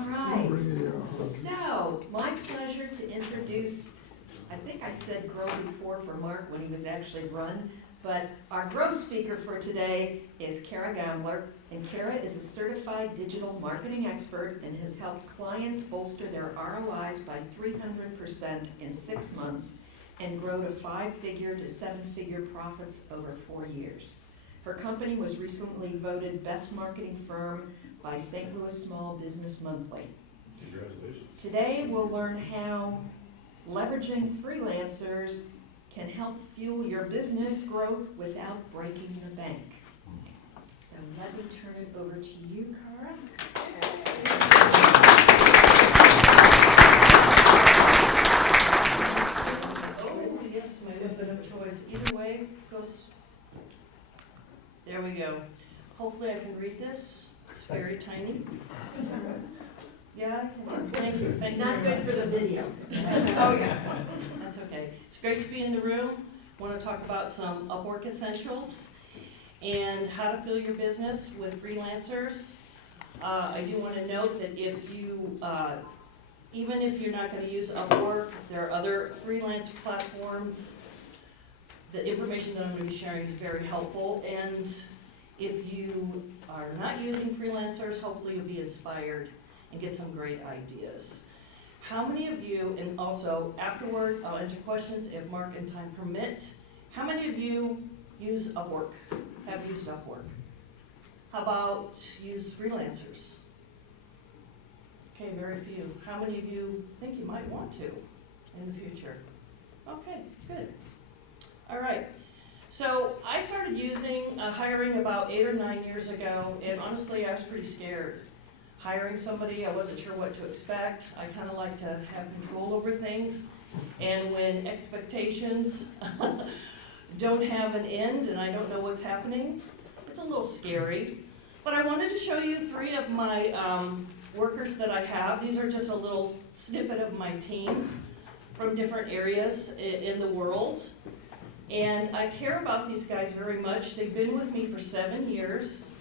All right, so my pleasure to introduce, I think I said grow before for Mark when he was actually run, but our growth speaker for today is Kara Gamber, and Kara is a certified digital marketing expert and has helped clients bolster their ROIs by 300% in 6 months and grow to 5-figure to 7-figure profits over 4 years. Her company was recently voted best marketing firm by St. Louis Small Business Monthly. Congratulations. Today we'll learn how leveraging freelancers can help fuel your business growth without breaking the bank. So let me turn it over to you, Cara. Oh, yes, my method of choice. Either way goes. There we go. Hopefully I can read this. It's very tiny. Yeah, thank you very Not good much. for the video. Oh, yeah. That's okay. It's great to be in the room. Want to talk about some Upwork essentials and how to fill your business with freelancers. I do want to note that if you, even if you're not going to use Upwork, there are other freelance platforms. The information that I'm going to be sharing is very helpful, and if you are not using freelancers, hopefully you'll be inspired and get some great ideas. How many of you, and also afterward, I'll answer questions if Mark and time permit, how many of you use Upwork, have used Upwork? How about use freelancers? Okay, very few. How many of you think you might want to in the future? Okay, good. All right. So I started using hiring about 8 or 9 years ago, and honestly, I was pretty scared. Hiring somebody, I wasn't sure what to expect. I kind of like to have control over things, and when expectations don't have an end and I don't know what's happening, it's a little scary. But I wanted to show you 3 of my workers that I have. These are just a little snippet of my team from different areas in the world. And I care about these guys very much. They've been with me for 7 years.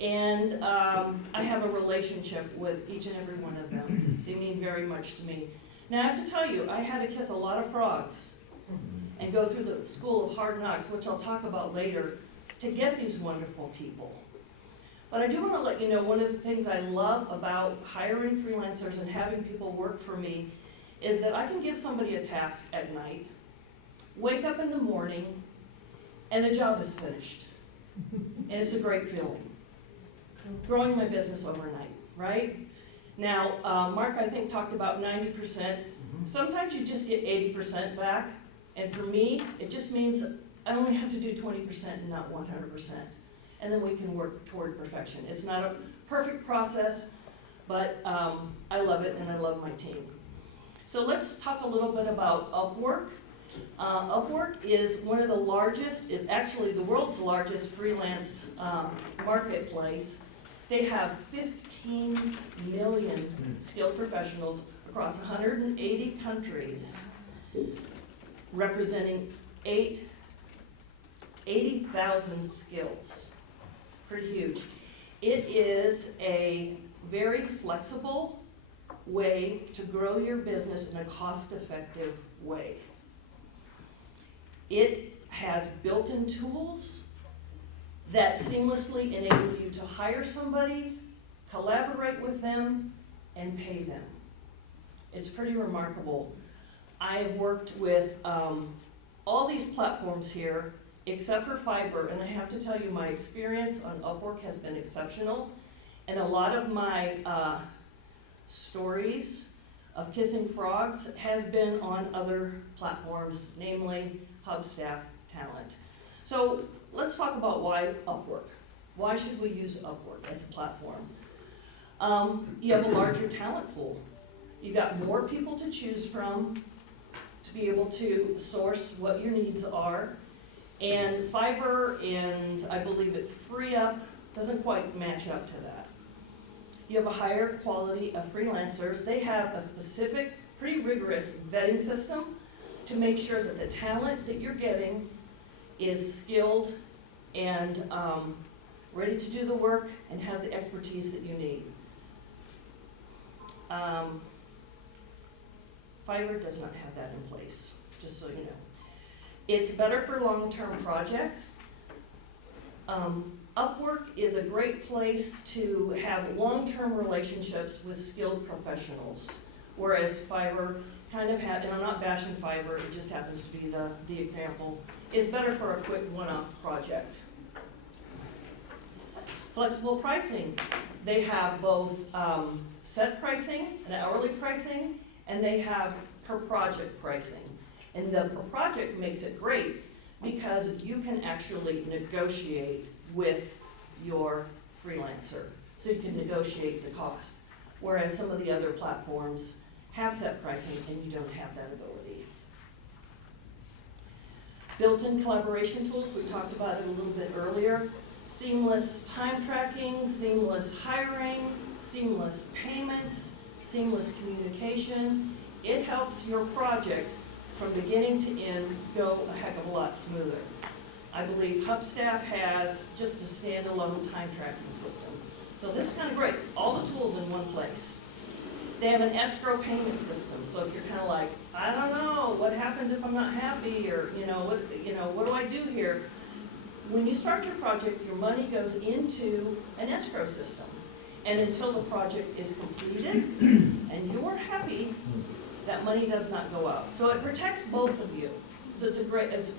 And I have a relationship with each and every one of them. They mean very much to me. Now I have to tell you, I had to kiss a lot of frogs and go through the school of hard knocks, which I'll talk about later, to get these wonderful people. But I do want to let you know one of the things I love about hiring freelancers and having people work for me is that I can give somebody a task at night, wake up in the morning, and the job is finished. And it's a great feeling. Growing my business overnight, right? Now, Mark, I think, talked about 90%. Sometimes you just get 80% back. And for me, it just means I only have to do 20% and not 100%. And then we can work toward perfection. It's not a perfect process, but I love it and I love my team. So let's talk a little bit about Upwork. Upwork is one of the largest, is actually the world's largest freelance marketplace. They have 15 million skilled professionals across 180 countries, representing 80,000 skills. Pretty huge. It is a very flexible way to grow your business in a cost-effective way. It has built-in tools that seamlessly enable you to hire somebody, collaborate with them, and pay them. It's pretty remarkable. I've worked with all these platforms here, except for Fiverr, and I have to tell you my experience on Upwork has been exceptional, and a lot of my stories of kissing frogs has been on other platforms, namely Hubstaff Talent. So let's talk about why Upwork. Why should we use Upwork as a platform? You have a larger talent pool. You've got more people to choose from to be able to source what your needs are. And Fiverr and I believe e4e doesn't quite match up to that. You have a higher quality of freelancers. They have a specific, pretty rigorous vetting system to make sure that the talent that you're getting is skilled and ready to do the work and has the expertise that you need. Fiverr does not have that in place, just so you know. It's better for long-term projects. Upwork is a great place to have long-term relationships with skilled professionals, whereas Fiverr kind of had, and I'm not bashing Fiverr, it just happens to be the example, is better for a quick one-off project. Flexible pricing. They have both set pricing and hourly pricing, and they have per project pricing. And the per project makes it great because you can actually negotiate with your freelancer. So you can negotiate the cost. Whereas some of the other platforms have set pricing and you don't have that ability. Built-in collaboration tools, we talked about it a little bit earlier. Seamless time tracking, seamless hiring, seamless payments, seamless communication. It helps your project from beginning to end go a heck of a lot smoother. I believe Hubstaff has just a standalone time tracking system. So this is kind of great, all the tools in one place. They have an escrow payment system, so if you're kind of like, I don't know, what happens if I'm not happy, or what do I do here? When you start your project, your money goes into an escrow system. And until the project is completed and you're happy, that money does not go out. So it protects both of you. So it's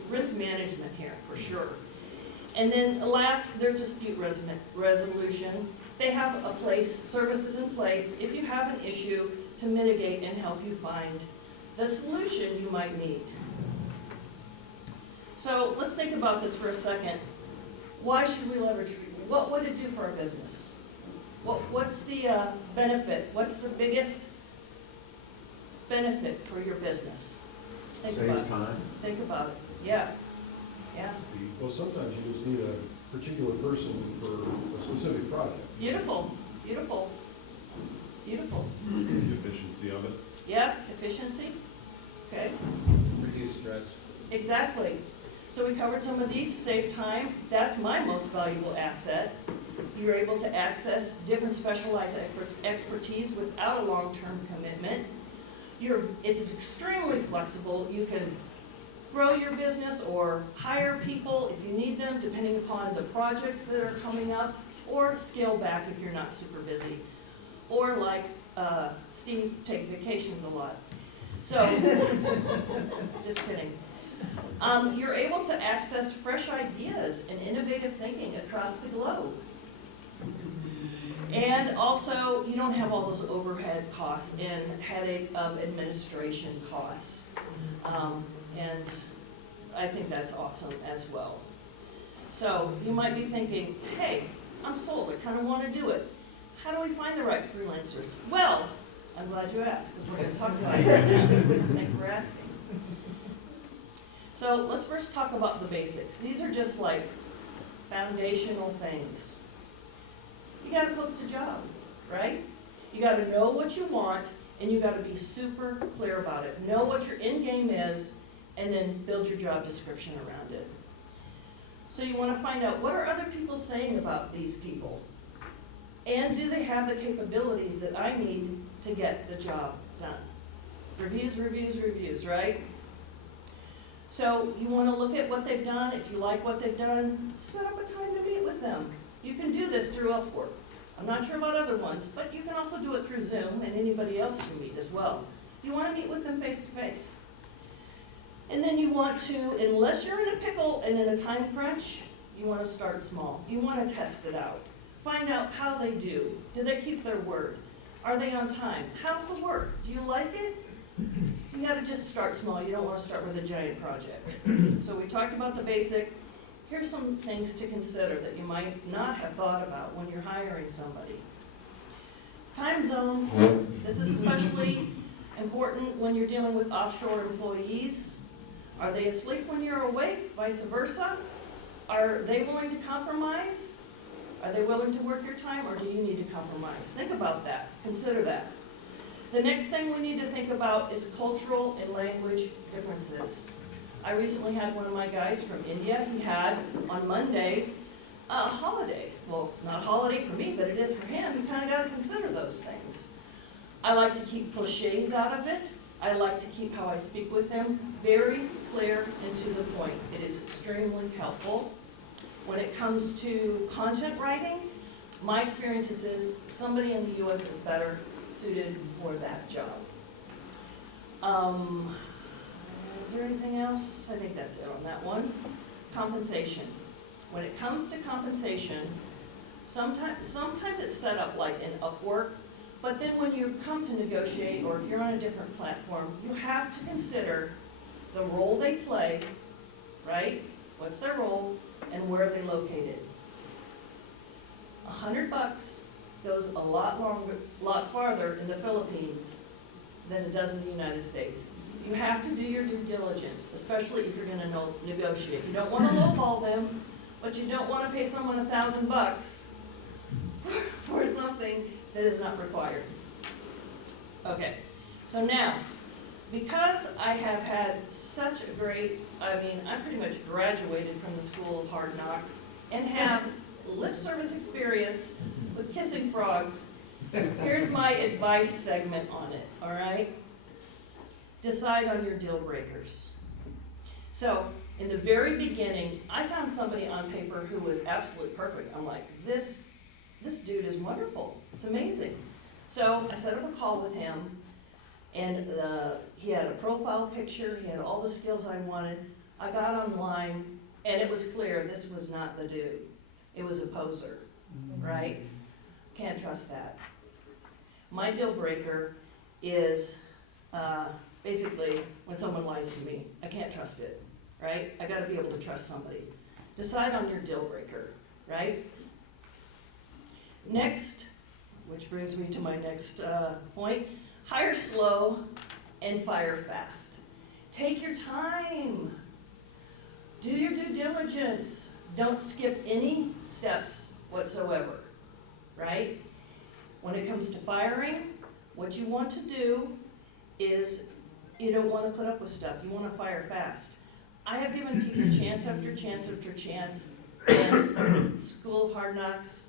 risk management here for sure. And then last, there's dispute resolution. They have services in place if you have an issue to mitigate and help you find the solution you might need. So let's think about this for a second. Why should we leverage? What would it do for our business? What's the benefit? What's the biggest benefit for your business? Think about it. Time. Think about it. Yeah. Well, sometimes you just need a particular person for a specific project. Beautiful. The efficiency of it. Yeah, efficiency. Okay. Reduce stress. Exactly. So we covered some of these, save time. That's my most valuable asset. You're able to access different specialized expertise without a long-term commitment. It's extremely flexible. You can grow your business or hire people if you need them, depending upon the projects that are coming up, or scale back if you're not super busy. Or like Steve, take vacations a lot. So, just kidding. You're able to access fresh ideas and innovative thinking across the globe. And also, you don't have all those overhead costs and headache of administration costs. And I think that's awesome as well. So you might be thinking, hey, I'm sold, I kind of want to do it. How do we find the right freelancers? Well, I'm glad you asked, because we're going to talk about it right now. Thanks for asking. So let's first talk about the basics. These are just like foundational things. You got to post a job, right? You got to know what you want, and you got to be super clear about it. Know what your end game is, and then build your job description around it. So you want to find out, what are other people saying about these people? And do they have the capabilities that I need to get the job done? Reviews, right? So you want to look at what they've done. If you like what they've done, set up a time to meet with them. You can do this through Upwork. I'm not sure about other ones, but you can also do it through Zoom, and anybody else can meet as well. You want to meet with them face to face. And then you want to, unless you're in a pickle and in a time crunch, you want to start small. You want to test it out. Find out how they do. Do they keep their word? Are they on time? How's the work? Do you like it? You got to just start small. You don't want to start with a giant project. So we talked about the basic. Here's some things to consider that you might not have thought about when you're hiring somebody. Time zone. This is especially important when you're dealing with offshore employees. Are they asleep when you're awake? Vice versa? Are they willing to compromise? Are they willing to work your time, or do you need to compromise? Think about that. Consider that. The next thing we need to think about is cultural and language differences. I recently had one of my guys from India. He had, on Monday, a holiday. Well, it's not a holiday for me, but it is for him. You kind of got to consider those things. I like to keep cliches out of it. I like to keep how I speak with them very clear and to the point. It is extremely helpful. When it comes to content writing, my experience is somebody in the US is better suited for that job. Is there anything else? I think that's it on that one. Compensation. When it comes to compensation, sometimes it's set up like in Upwork, but then when you come to negotiate, or if you're on a different platform, you have to consider the role they play, right? What's their role, and where are they located? $100 goes a lot farther in the Philippines than it does in the United States. You have to do your due diligence, especially if you're going to negotiate. You don't want to lowball them, but you don't want to pay someone $1,000 for something that is not required. Okay, so now, because I have had such a great, I pretty much graduated from the School of Hard Knocks and have lip service experience with kissing frogs, here's my advice segment on it, all right? Decide on your deal breakers. So, in the very beginning, I found somebody on paper who was absolutely perfect. I'm like, this dude is wonderful. It's amazing. So I set up a call with him, and he had a profile picture. He had all the skills I wanted. I got online, and it was clear this was not the dude. It was a poser, right? Can't trust that. My deal breaker is basically when someone lies to me. I can't trust it, right? I gotta be able to trust somebody. Decide on your deal breaker, right? Next, which brings me to my next point, hire slow and fire fast. Take your time. Do your due diligence. Don't skip any steps whatsoever, right? When it comes to firing, what you want to do is you don't want to put up with stuff. You want to fire fast. I have given people chance after chance after chance in School of Hard Knocks.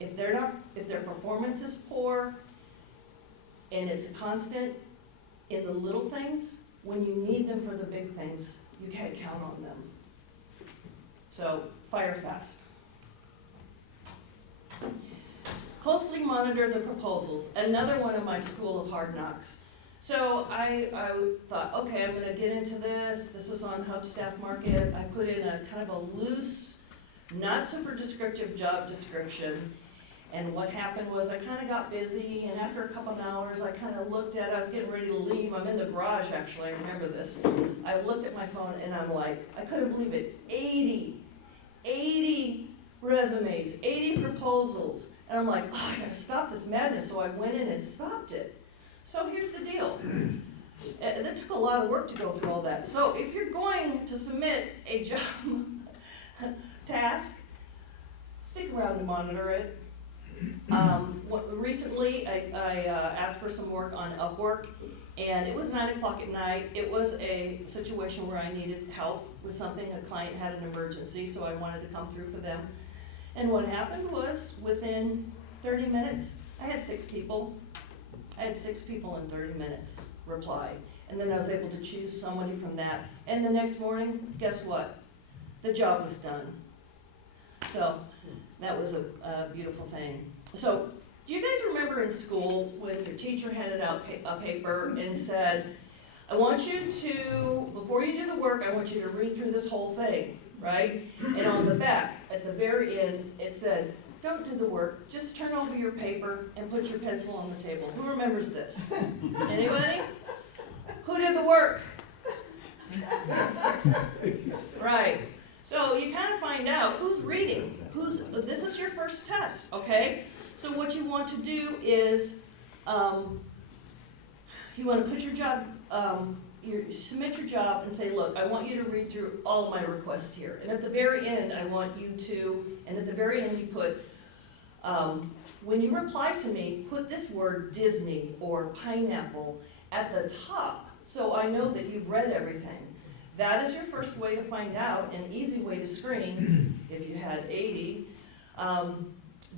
If their performance is poor and it's a constant in the little things, when you need them for the big things, you can't count on them. So, fire fast. Closely monitor the proposals. Another one of my School of Hard Knocks. So I thought, okay, I'm gonna get into this. This was on Hub Staff Market. I put in a kind of a loose, not super descriptive job description. And what happened was I kind of got busy, and after a couple of hours, I kind of looked at it. I was getting ready to leave. I'm in the garage, actually. I remember this. I looked at my phone, and I'm like, I couldn't believe it. 80 resumes, 80 proposals. And I'm like, oh, I gotta stop this madness. So I went in and stopped it. So here's the deal. That took a lot of work to go through all that. So if you're going to submit a job task, stick around and monitor it. Recently, I asked for some work on Upwork, and it was 9 o'clock at night. It was a situation where I needed help with something. A client had an emergency, so I wanted to come through for them. And what happened was, within 30 minutes, I had 6 people. I had 6 people in 30 minutes reply. And then I was able to choose somebody from that. And the next morning, guess what? The job was done. So that was a beautiful thing. So do you guys remember in school when your teacher handed out a paper and said, I want you to, before you do the work, I want you to read through this whole thing, right? And on the back, at the very end, it said, don't do the work, just turn over your paper and put your pencil on the table. Who remembers this? Anybody? Who did the work? Right. So you kind of find out who's reading. This is your first test, okay? So what you want to do is, you want to put your job, you submit your job and say, look, I want you to read through all of my requests here. And at the very end, I want you to, and at the very end you put, when you reply to me, put this word Disney or pineapple at the top so I know that you've read everything. That is your first way to find out, an easy way to screen, if you had 80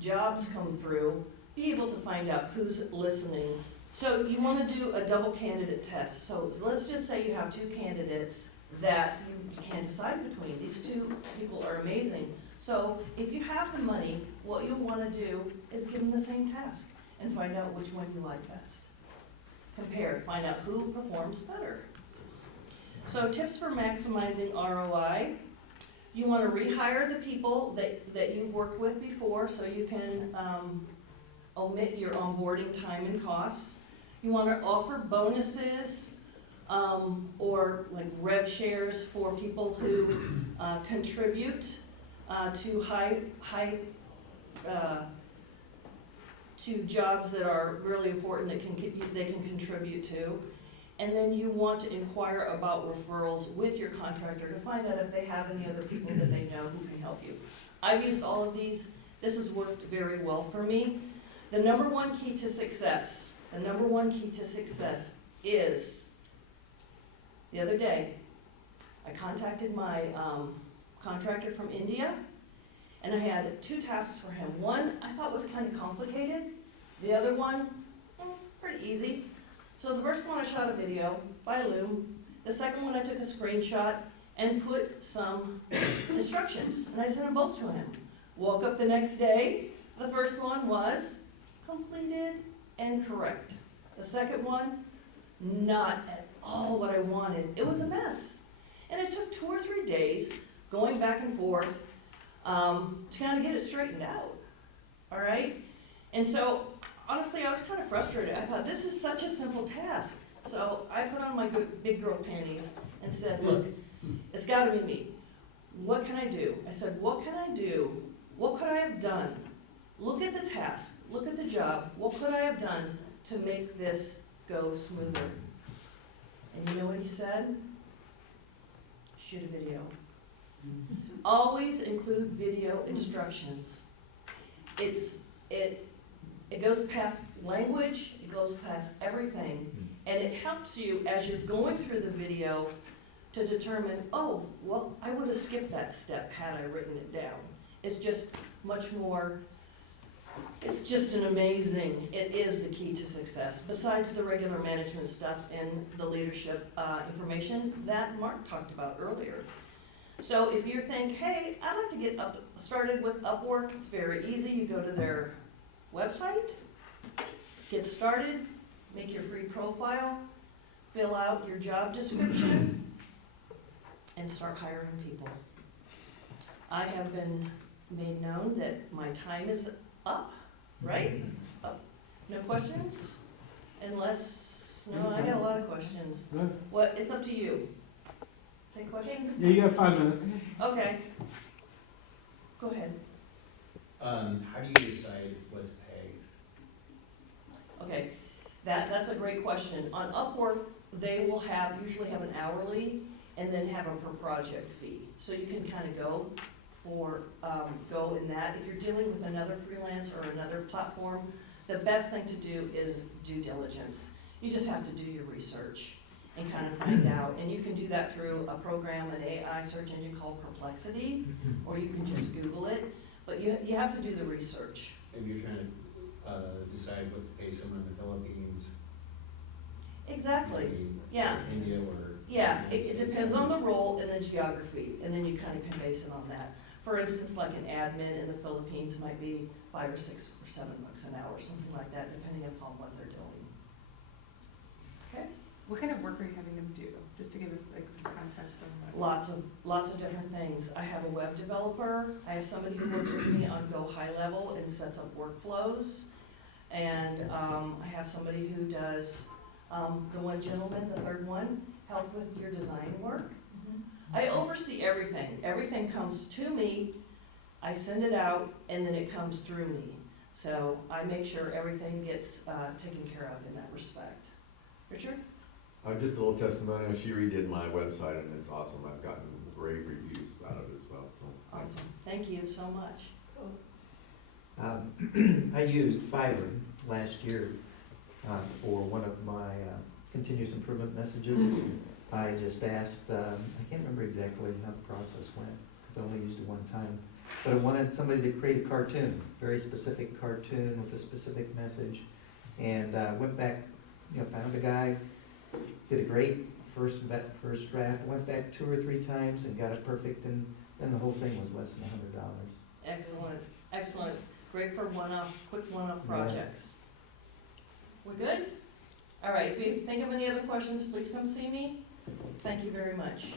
jobs come through, be able to find out who's listening So you want to do a double candidate test. So let's just say you have two candidates that you can't decide between. These two people are amazing. So if you have the money, what you'll want to do is give them the same task and find out which one you like best. Compare, find out who performs better. So tips for maximizing ROI. You want to rehire the people that you've worked with before so you can omit your onboarding time and costs. You want to offer bonuses or like rev shares for people who contribute to to jobs that are really important that they can contribute to. And then you want to inquire about referrals with your contractor to find out if they have any other people that they know who can help you. I've used all of these. This has worked very well for me. The number one key to success is, the other day, I contacted my contractor from India, and I had two tasks for him. One I thought was kind of complicated. The other one, pretty easy. So the first one I shot a video by Loom. The second one I took a screenshot and put some instructions, and I sent them both to him. Woke up the next day, the first one was completed and correct. The second one, not at all what I wanted. It was a mess. And it took 2 or 3 days going back and forth to kind of get it straightened out. All right? And so, honestly, I was kind of frustrated. I thought, this is such a simple task. So I put on my big girl panties and said, look, it's got to be me. What can I do? I said, what can I do? What could I have done? Look at the task. Look at the job. What could I have done to make this go smoother? And you know what he said? Shoot a video. Always include video instructions. It goes past language, it goes past everything, and it helps you as you're going through the video to determine, oh, well, I would have skipped that step had I written it down. It's just much more, it's just an amazing, it is the key to success, besides the regular management stuff and the leadership information that Mark talked about earlier. So if you think, hey, I'd like to get started with Upwork, it's very easy. You go to their website, get started, make your free profile, fill out your job description, and start hiring people. I have been made known that my time is up, right? Up. No questions? Unless, no, I got a lot of questions. What, it's up to you. Any questions? Yeah, you got 5 minutes. Okay. Go ahead. How do you decide what to pay? Okay, that's a great question. On Upwork, they will usually have an hourly and then have a per project fee. So you can kind of go in that. If you're dealing with another freelance or another platform, the best thing to do is due diligence. You just have to do your research and kind of find out. And you can do that through a program, an AI search engine called Perplexity, or you can just Google it. But you have to do the research. Maybe you're trying to decide what to pay someone in the Philippines. Exactly. Maybe Yeah. or India or. Yeah, it depends on the role and the geography, and then you kind of can base it on that. For instance, like an admin in the Philippines might be $5 or $6 or $7 an hour, something like that, depending upon what they're doing. Okay. What kind of work are you having them do, just to give us like some context on what? Lots of different things. I have a web developer. I have somebody who works with me on Go High Level and sets up workflows. And I have somebody who does, the one gentleman, the third one, help with your design work. I oversee everything. Everything comes to me, I send it out, and then it comes through me. So I make sure everything gets taken care of in that respect. Richard? Just a little testimonial. She redid my website and it's awesome. I've gotten great reviews out of it as well. So Awesome. Thank you so much. I used Fiverr last year for one of my continuous improvement messages. I just asked, I can't remember exactly how the process went, because I only used it one time, but I wanted somebody to create a cartoon, very specific cartoon with a specific message, and went back found a guy, did a great first draft, went back 2 or 3 times and got it perfect, and then the whole thing was less than $100. Excellent, excellent. Great for quick one-off Yeah. projects. We're good? All right, if you think of any other questions, please come see me. Thank you very much.